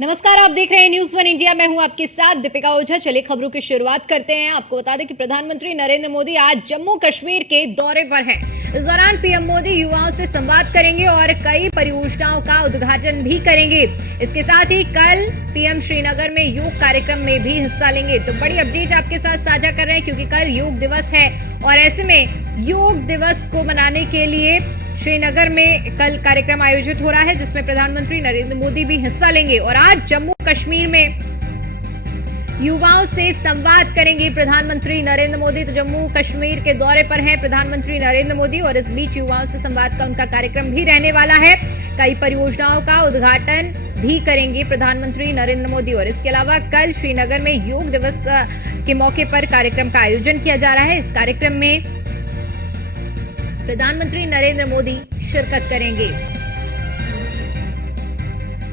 नमस्कार, आप देख रहे हैं न्यूज़ वन इंडिया। मैं हूं आपके साथ दीपिका ओझा। चलिए खबरों की शुरुआत करते हैं। आपको बता दें कि प्रधानमंत्री नरेंद्र मोदी आज जम्मू कश्मीर के दौरे पर हैं। इस दौरान पीएम मोदी युवाओं से संवाद करेंगे और कई परियोजनाओं का उद्घाटन भी करेंगे। इसके साथ ही कल पीएम श्रीनगर में योग कार्यक्रम में भी हिस्सा लेंगे। तो बड़ी अपडेट आपके साथ साझा कर रहे हैं क्योंकि कल योग दिवस है और ऐसे में योग दिवस को मनाने के लिए श्रीनगर में कल कार्यक्रम आयोजित हो रहा है जिसमें प्रधानमंत्री नरेंद्र मोदी भी हिस्सा लेंगे और आज जम्मू कश्मीर में युवाओं से संवाद करेंगे प्रधानमंत्री नरेंद्र मोदी। तो जम्मू कश्मीर के दौरे पर हैं प्रधानमंत्री नरेंद्र मोदी और इस बीच युवाओं से संवाद का उनका कार्यक्रम भी रहने वाला है। कई परियोजनाओं का उद्घाटन भी करेंगे प्रधानमंत्री नरेंद्र मोदी और इसके अलावा कल श्रीनगर में योग दिवस के मौके पर कार्यक्रम का आयोजन किया जा रहा है। इस कार्यक्रम में प्रधानमंत्री नरेंद्र मोदी शिरकत करेंगे।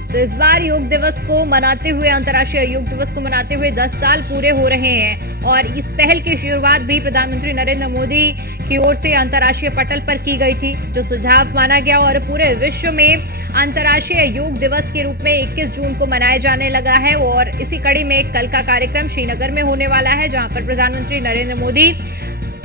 तो इस बार योग दिवस को मनाते हुए, अंतर्राष्ट्रीय योग दिवस को मनाते हुए 10 साल पूरे हो रहे हैं और इस पहल की शुरुआत भी प्रधानमंत्री नरेंद्र मोदी की ओर से अंतर्राष्ट्रीय पटल पर की गई थी, जो सुझाव माना गया और पूरे विश्व में अंतर्राष्ट्रीय योग दिवस के रूप में 21 जून को मनाया जाने लगा है। और इसी कड़ी में कल का कार्यक्रम श्रीनगर में होने वाला है जहां पर प्रधानमंत्री नरेंद्र मोदी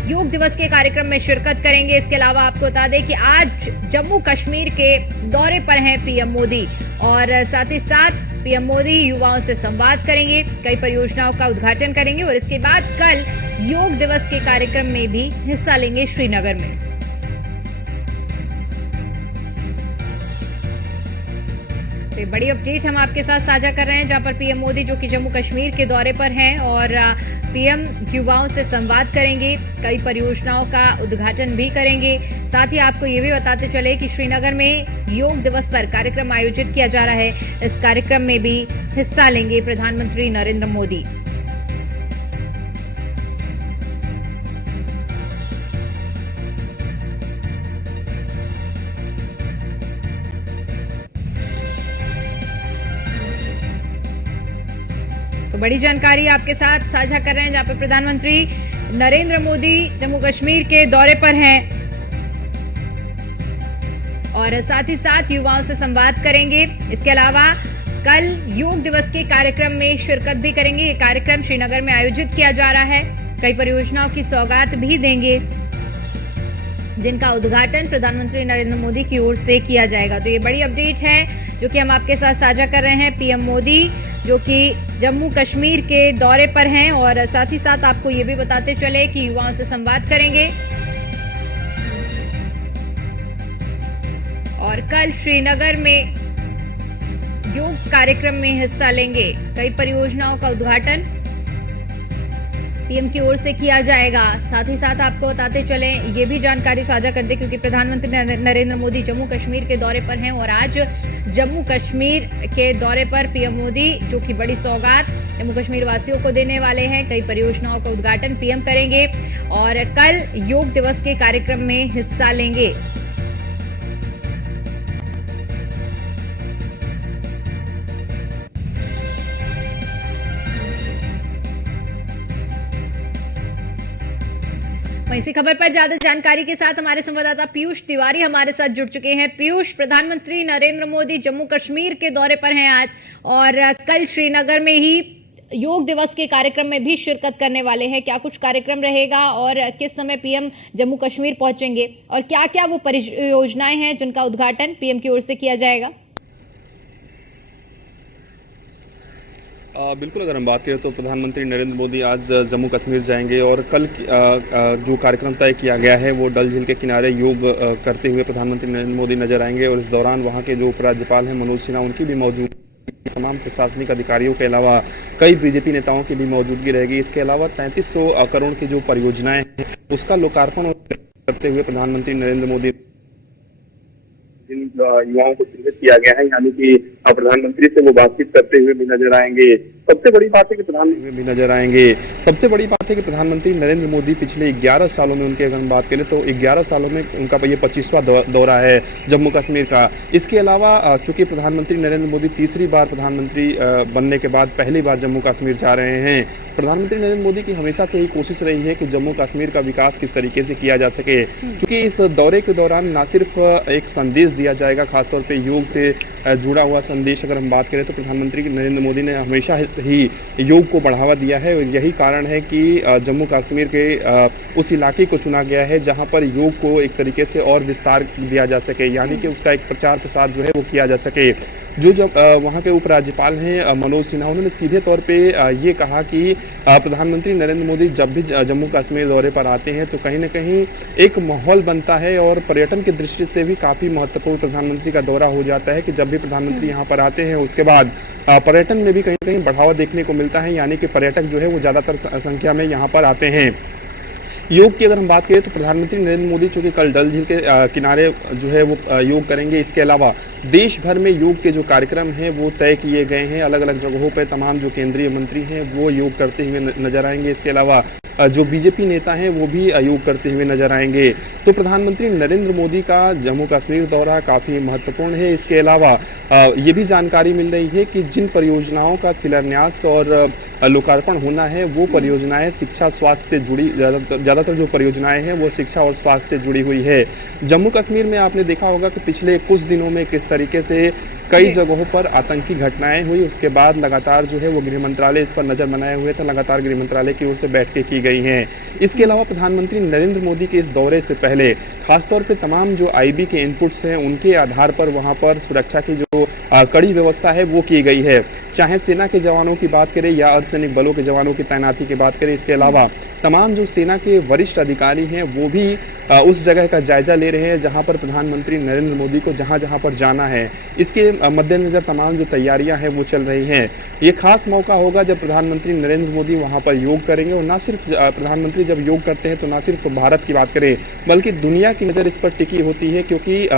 योग दिवस के कार्यक्रम में शिरकत करेंगे। इसके अलावा आपको बता दें कि आज जम्मू कश्मीर के दौरे पर हैं पीएम मोदी और साथ ही साथ पीएम मोदी युवाओं से संवाद करेंगे, कई परियोजनाओं का उद्घाटन करेंगे और इसके बाद कल योग दिवस के कार्यक्रम में भी हिस्सा लेंगे श्रीनगर में। तो बड़ी अपडेट हम आपके साथ साझा कर रहे हैं जहां पर पीएम मोदी जो कि जम्मू कश्मीर के दौरे पर हैं और पीएम युवाओं से संवाद करेंगे, कई परियोजनाओं का उद्घाटन भी करेंगे। साथ ही आपको ये भी बताते चले कि श्रीनगर में योग दिवस पर कार्यक्रम आयोजित किया जा रहा है। इस कार्यक्रम में भी हिस्सा लेंगे प्रधानमंत्री नरेंद्र मोदी। तो बड़ी जानकारी आपके साथ साझा कर रहे हैं जहां पर प्रधानमंत्री नरेंद्र मोदी जम्मू कश्मीर के दौरे पर हैं और साथ ही साथ युवाओं से संवाद करेंगे। इसके अलावा कल योग दिवस के कार्यक्रम में शिरकत भी करेंगे। ये कार्यक्रम श्रीनगर में आयोजित किया जा रहा है। कई परियोजनाओं की सौगात भी देंगे जिनका उद्घाटन प्रधानमंत्री नरेंद्र मोदी की ओर से किया जाएगा। तो ये बड़ी अपडेट है जो कि हम आपके साथ साझा कर रहे हैं। पीएम मोदी जो कि जम्मू कश्मीर के दौरे पर हैं और साथ ही साथ आपको ये भी बताते चले कि युवाओं से संवाद करेंगे और कल श्रीनगर में योग कार्यक्रम में हिस्सा लेंगे। कई परियोजनाओं का उद्घाटन पीएम की ओर से किया जाएगा। साथ ही साथ आपको बताते चले, ये भी जानकारी साझा कर दे क्योंकि प्रधानमंत्री नरेंद्र मोदी जम्मू कश्मीर के दौरे पर हैं और आज जम्मू कश्मीर के दौरे पर पीएम मोदी जो कि बड़ी सौगात जम्मू कश्मीर वासियों को देने वाले हैं। कई परियोजनाओं का उद्घाटन पीएम करेंगे और कल योग दिवस के कार्यक्रम में हिस्सा लेंगे। इसी खबर पर ज्यादा जानकारी के साथ हमारे संवाददाता पीयूष तिवारी हमारे साथ जुड़ चुके हैं। पीयूष, प्रधानमंत्री नरेंद्र मोदी जम्मू कश्मीर के दौरे पर हैं आज और कल श्रीनगर में ही योग दिवस के कार्यक्रम में भी शिरकत करने वाले हैं। क्या कुछ कार्यक्रम रहेगा और किस समय पीएम जम्मू कश्मीर पहुंचेंगे और क्या क्या वो परियोजनाएं हैं जिनका उद्घाटन पीएम की ओर से किया जाएगा? बिल्कुल, अगर हम बात करें तो प्रधानमंत्री नरेंद्र मोदी आज जम्मू कश्मीर जाएंगे और कल जो कार्यक्रम तय किया गया है वो डल झील के किनारे योग करते हुए प्रधानमंत्री नरेंद्र मोदी नजर आएंगे और इस दौरान वहां के जो उपराज्यपाल हैं मनोज सिन्हा, उनकी भी मौजूदगी, तमाम प्रशासनिक अधिकारियों के अलावा कई बीजेपी नेताओं की भी मौजूदगी रहेगी। इसके अलावा 3300 करोड़ की जो परियोजनाएं हैं उसका लोकार्पण करते हुए प्रधानमंत्री नरेंद्र मोदी युवाओं को चिन्हित किया गया है, यानी कि प्रधानमंत्री से वो बातचीत करते हुए भी नजर आएंगे। सबसे बड़ी बात है कि प्रधानमंत्री में भी नजर आएंगे। सबसे बड़ी बात है कि प्रधानमंत्री नरेंद्र मोदी पिछले 11 सालों में, उनके अगर हम बात करें तो 11 सालों में उनका ये 25वां दौरा है जम्मू कश्मीर का। इसके अलावा चूंकि प्रधानमंत्री नरेंद्र मोदी तीसरी बार प्रधानमंत्री बनने के बाद पहली बार जम्मू कश्मीर जा रहे हैं। प्रधानमंत्री नरेंद्र मोदी की हमेशा से ही कोशिश रही है कि जम्मू कश्मीर का विकास किस तरीके से किया जा सके, क्योंकि इस दौरे के दौरान न सिर्फ एक संदेश दिया जाएगा, खासतौर पर योग से जुड़ा हुआ संदेश अगर हम बात करें तो प्रधानमंत्री नरेंद्र मोदी ने हमेशा ही योग को बढ़ावा दिया है और यही कारण है कि जम्मू कश्मीर के उस इलाके को चुना गया है जहां पर योग को एक तरीके से और विस्तार दिया जा सके, यानी कि उसका एक प्रचार प्रसार जो है वो किया जा सके। जब वहां के उपराज्यपाल हैं मनोज सिन्हा, उन्होंने सीधे तौर पे ये कहा कि प्रधानमंत्री नरेंद्र मोदी जब भी जम्मू कश्मीर दौरे पर आते हैं तो कहीं ना कहीं एक माहौल बनता है और पर्यटन की दृष्टि से भी काफ़ी महत्वपूर्ण प्रधानमंत्री का दौरा हो जाता है कि जब भी प्रधानमंत्री यहाँ पर आते हैं उसके बाद पर्यटन में भी कहीं ना कहीं बढ़ावा देखने को मिलता है, यानी कि पर्यटक जो है वो ज़्यादातर संख्या में यहाँ पर आते हैं। योग की अगर हम बात करें तो प्रधानमंत्री नरेंद्र मोदी चूंकि कल डल झील के किनारे जो है वो योग करेंगे। इसके अलावा देश भर में योग के जो कार्यक्रम हैं वो तय किए गए हैं। अलग अलग जगहों पर तमाम जो केंद्रीय मंत्री हैं वो योग करते हुए नजर आएंगे। इसके अलावा जो बीजेपी नेता हैं वो भी योग करते हुए नजर आएंगे। तो प्रधानमंत्री नरेंद्र मोदी का जम्मू कश्मीर दौरा काफ़ी महत्वपूर्ण है। इसके अलावा ये भी जानकारी मिल रही है कि जिन परियोजनाओं का शिलान्यास और लोकार्पण होना है वो परियोजनाएं शिक्षा स्वास्थ्य से जुड़ी, ज़्यादातर जो परियोजनाएं हैं वो शिक्षा और स्वास्थ्य से जुड़ी हुई है। जम्मू कश्मीर में आपने देखा होगा कि पिछले कुछ दिनों में किस तरीके से कई जगहों पर आतंकी घटनाएं हुई, उसके बाद लगातार जो है वो गृह मंत्रालय इस पर नजर बनाए हुए था, लगातार गृह मंत्रालय की ओर से बैठकें की गई हैं। इसके अलावा प्रधानमंत्री नरेंद्र मोदी के इस दौरे से पहले खासतौर पे तमाम जो आईबी के इनपुट्स हैं उनके आधार पर वहां पर सुरक्षा की जो कड़ी व्यवस्था है वो की गई है, चाहे सेना के जवानों की बात करें या अर्धसैनिक बलों के जवानों की तैनाती की बात करें। इसके अलावा तमाम जो सेना के वरिष्ठ अधिकारी हैं वो भी उस जगह का जायजा ले रहे हैं जहां पर प्रधानमंत्री नरेंद्र मोदी को जहां पर जाना है। इसके मद्देनजर तमाम जो तैयारियां हैं वो चल रही हैं। ये खास मौका होगा जब प्रधानमंत्री नरेंद्र मोदी वहां पर योग करेंगे और ना सिर्फ प्रधानमंत्री जब योग करते हैं तो ना सिर्फ भारत की बात करें बल्कि दुनिया की नज़र इस पर टिकी होती है, क्योंकि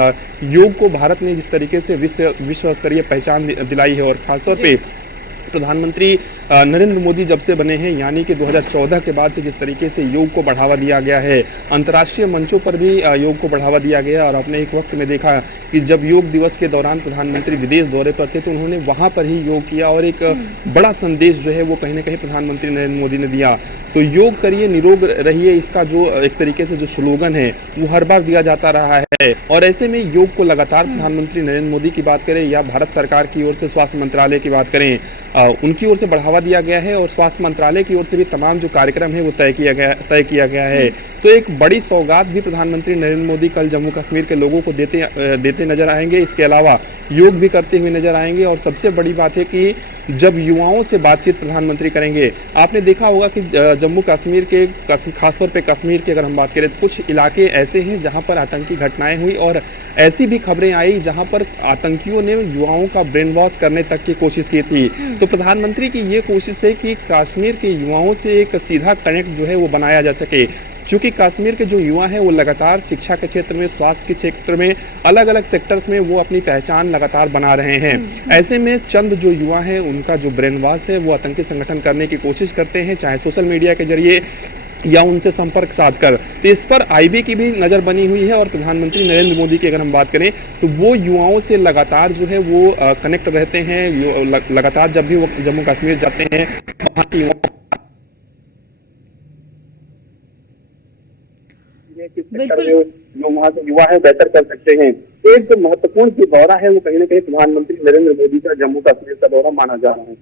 योग को भारत ने जिस तरीके से विश्व स्तरीय पहचान दिलाई है और खासतौर पे प्रधानमंत्री नरेंद्र मोदी जब से बने हैं, यानी कि 2014 के बाद से जिस तरीके से योग को बढ़ावा दिया गया है, अंतर्राष्ट्रीय मंचों पर भी योग को बढ़ावा दिया गया। और आपने एक वक्त में देखा कि जब योग दिवस के दौरान प्रधानमंत्री विदेश दौरे पर थे तो उन्होंने वहां पर ही योग किया और एक बड़ा संदेश जो है वो कहीं ना कहीं प्रधानमंत्री नरेंद्र मोदी ने दिया। तो योग करिए निरोग रहिए, इसका जो एक तरीके से जो स्लोगन है वो हर बार दिया जाता रहा है। और ऐसे में योग को लगातार प्रधानमंत्री नरेंद्र मोदी की बात करें या भारत सरकार की ओर से स्वास्थ्य मंत्रालय की बात करें, उनकी ओर से बढ़ावा दिया गया है और स्वास्थ्य मंत्रालय की ओर से भी तमाम जो कार्यक्रम है वो तय किया गया है। तो एक बड़ी सौगात भी प्रधानमंत्री नरेंद्र मोदी कल जम्मू कश्मीर के लोगों को देते नजर आएंगे। इसके अलावा योग भी करते हुए नजर आएंगे और सबसे बड़ी बात है कि जब युवाओं से बातचीत प्रधानमंत्री करेंगे, आपने देखा होगा कि जम्मू कश्मीर के खासतौर पे कश्मीर की अगर हम बात करें तो कुछ इलाके ऐसे हैं जहां पर आतंकी घटनाएं हुई और ऐसी भी खबरें आई जहां पर आतंकियों ने युवाओं का ब्रेन वॉश करने तक की कोशिश की थी। तो प्रधानमंत्री की ये कोशिश है कि कश्मीर के युवाओं से एक सीधा कनेक्ट जो है वो बनाया जा सके, क्योंकि कश्मीर के जो युवा हैं वो लगातार शिक्षा के क्षेत्र में, स्वास्थ्य के क्षेत्र में, अलग अलग सेक्टर्स में वो अपनी पहचान लगातार बना रहे हैं। ऐसे में चंद जो युवा हैं उनका जो ब्रेन वॉश है वो आतंकी संगठन करने की कोशिश करते हैं, चाहे सोशल मीडिया के जरिए या उनसे संपर्क साध कर। तो इस पर आईबी की भी नज़र बनी हुई है और प्रधानमंत्री नरेंद्र मोदी की अगर हम बात करें तो वो युवाओं से लगातार जो है वो कनेक्ट रहते हैं। लगातार जब भी वो जम्मू कश्मीर जाते हैं वहाँ के बिल्कुल जो वहाँ के युवा है बेहतर कर सकते हैं। एक जो महत्वपूर्ण जो दौरा है वो कहीं ना कहीं प्रधानमंत्री नरेंद्र मोदी का जम्मू कश्मीर का दौरा माना जा रहा है।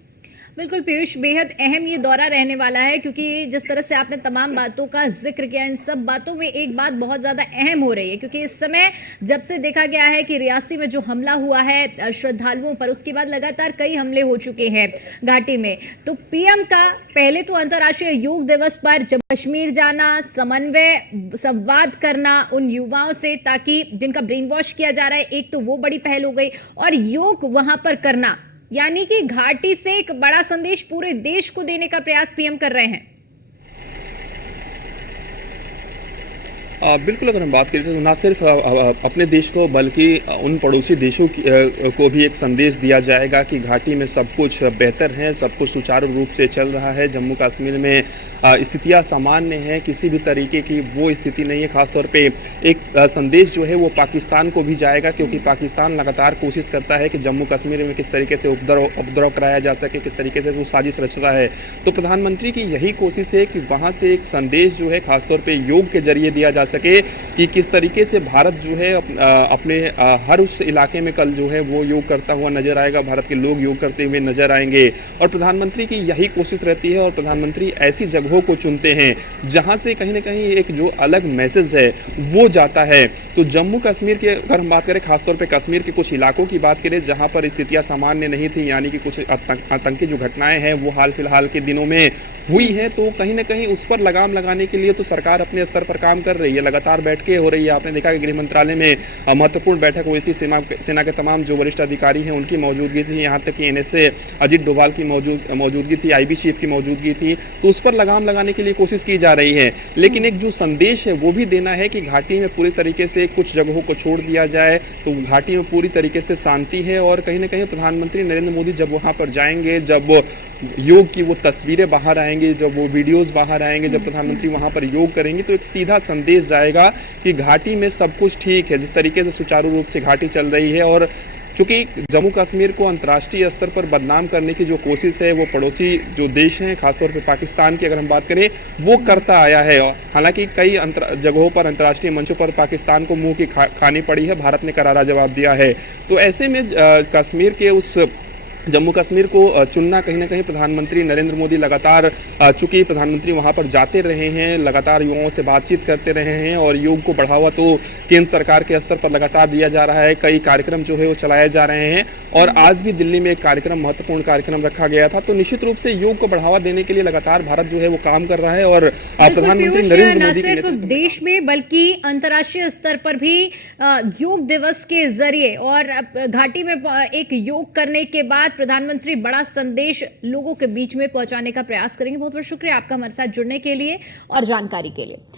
बिल्कुल पीयूष, बेहद अहम ये दौरा रहने वाला है, क्योंकि जिस तरह से आपने तमाम बातों का जिक्र किया, इन सब बातों में एक बात बहुत ज़्यादा अहम हो रही है, क्योंकि इस समय जब से देखा गया है कि रियासी में जो हमला हुआ है श्रद्धालुओं पर, उसके बाद लगातार कई हमले हो चुके हैं घाटी में। तो पीएम का पहले तो अंतर्राष्ट्रीय योग दिवस पर जम्मू कश्मीर जाना, समन्वय संवाद करना उन युवाओं से, ताकि जिनका ब्रेन वॉश किया जा रहा है, एक तो वो बड़ी पहल हो गई, और योग वहां पर करना, यानी कि घाटी से एक बड़ा संदेश पूरे देश को देने का प्रयास पीएम कर रहे हैं। बिल्कुल, अगर हम बात करें तो ना सिर्फ अपने देश को बल्कि उन पड़ोसी देशों को भी एक संदेश दिया जाएगा कि घाटी में सब कुछ बेहतर है, सब कुछ सुचारू रूप से चल रहा है। जम्मू कश्मीर में स्थितियाँ सामान्य हैं, किसी भी तरीके की वो स्थिति नहीं है। ख़ासतौर पे एक संदेश जो है वो पाकिस्तान को भी जाएगा, क्योंकि पाकिस्तान लगातार कोशिश करता है कि जम्मू कश्मीर में किस तरीके से उपद्रव कराया जा सके, किस तरीके से वो साजिश रचता है। तो प्रधानमंत्री की यही कोशिश है कि वहाँ से एक संदेश जो है ख़ासतौर पे योग के जरिए दिया जा सके कि किस तरीके से भारत जो है अपने हर उस इलाके में कल जो है वो योग करता हुआ नजर आएगा, भारत के लोग योग करते हुए नजर आएंगे। और प्रधानमंत्री की यही कोशिश रहती है और प्रधानमंत्री ऐसी जगहों को चुनते हैं जहां से कहीं ना कहीं एक जो अलग मैसेज है वो जाता है। तो जम्मू कश्मीर के अगर हम बात करें, खासतौर पर कश्मीर के कुछ इलाकों की बात करें जहां पर स्थितियां सामान्य नहीं थी, यानी कि कुछ आतंकी जो घटनाएं हैं वो हाल फिलहाल के दिनों में हुई है, तो कहीं ना कहीं उस पर लगाम लगाने के लिए तो सरकार अपने स्तर पर काम कर रही है, लगातार बैठकें हो रही है। आपने देखा कि गृह मंत्रालय में महत्वपूर्ण बैठक हुई थी, सेना के तमाम जो वरिष्ठ अधिकारी हैं उनकी मौजूदगी थी, यहाँ तक कि NSA अजीत डोभाल की मौजूदगी थी, IB चीफ की मौजूदगी थी। तो उस पर लगाम लगाने के लिए कोशिश की जा रही है, लेकिन एक जो संदेश है वो भी देना है कि घाटी में पूरी तरीके से कुछ जगहों को छोड़ दिया जाए, तो घाटी में पूरी तरीके से शांति है। और कहीं ना कहीं प्रधानमंत्री नरेंद्र मोदी जब वहाँ पर जाएंगे, जब योग की वो तस्वीरें बाहर आएंगी, जब वो वीडियोस बाहर आएंगे, जब प्रधानमंत्री वहां पर योग करेंगे, तो एक सीधा संदेश जाएगा कि घाटी में सब कुछ ठीक है, जिस तरीके से सुचारू रूप से घाटी चल रही है। और चूंकि जम्मू कश्मीर को अंतर्राष्ट्रीय स्तर पर बदनाम करने की जो कोशिश है वो पड़ोसी जो देश हैं, खासतौर पर पाकिस्तान की अगर हम बात करें, वो करता आया है। हालांकि कई जगहों पर अंतर्राष्ट्रीय मंचों पर पाकिस्तान को मुंह की खानी पड़ी है, भारत ने करारा जवाब दिया है। तो ऐसे में कश्मीर के उस जम्मू कश्मीर को चुनना कहीं ना कहीं प्रधानमंत्री नरेंद्र मोदी लगातार, चूंकि प्रधानमंत्री वहां पर जाते रहे हैं, लगातार युवाओं से बातचीत करते रहे हैं और योग को बढ़ावा तो केंद्र सरकार के स्तर पर लगातार दिया जा रहा है, कई कार्यक्रम जो है वो चलाए जा रहे हैं। और आज भी दिल्ली में एक कार्यक्रम, महत्वपूर्ण कार्यक्रम रखा गया था। तो निश्चित रूप से योग को बढ़ावा देने के लिए लगातार भारत जो है वो काम कर रहा है और प्रधानमंत्री नरेंद्र मोदी सिर्फ देश में बल्कि अंतर्राष्ट्रीय स्तर पर भी योग दिवस के जरिए और घाटी में एक योग करने के बाद प्रधानमंत्री बड़ा संदेश लोगों के बीच में पहुंचाने का प्रयास करेंगे। बहुत बहुत शुक्रिया आपका हमारे साथ जुड़ने के लिए और जानकारी के लिए।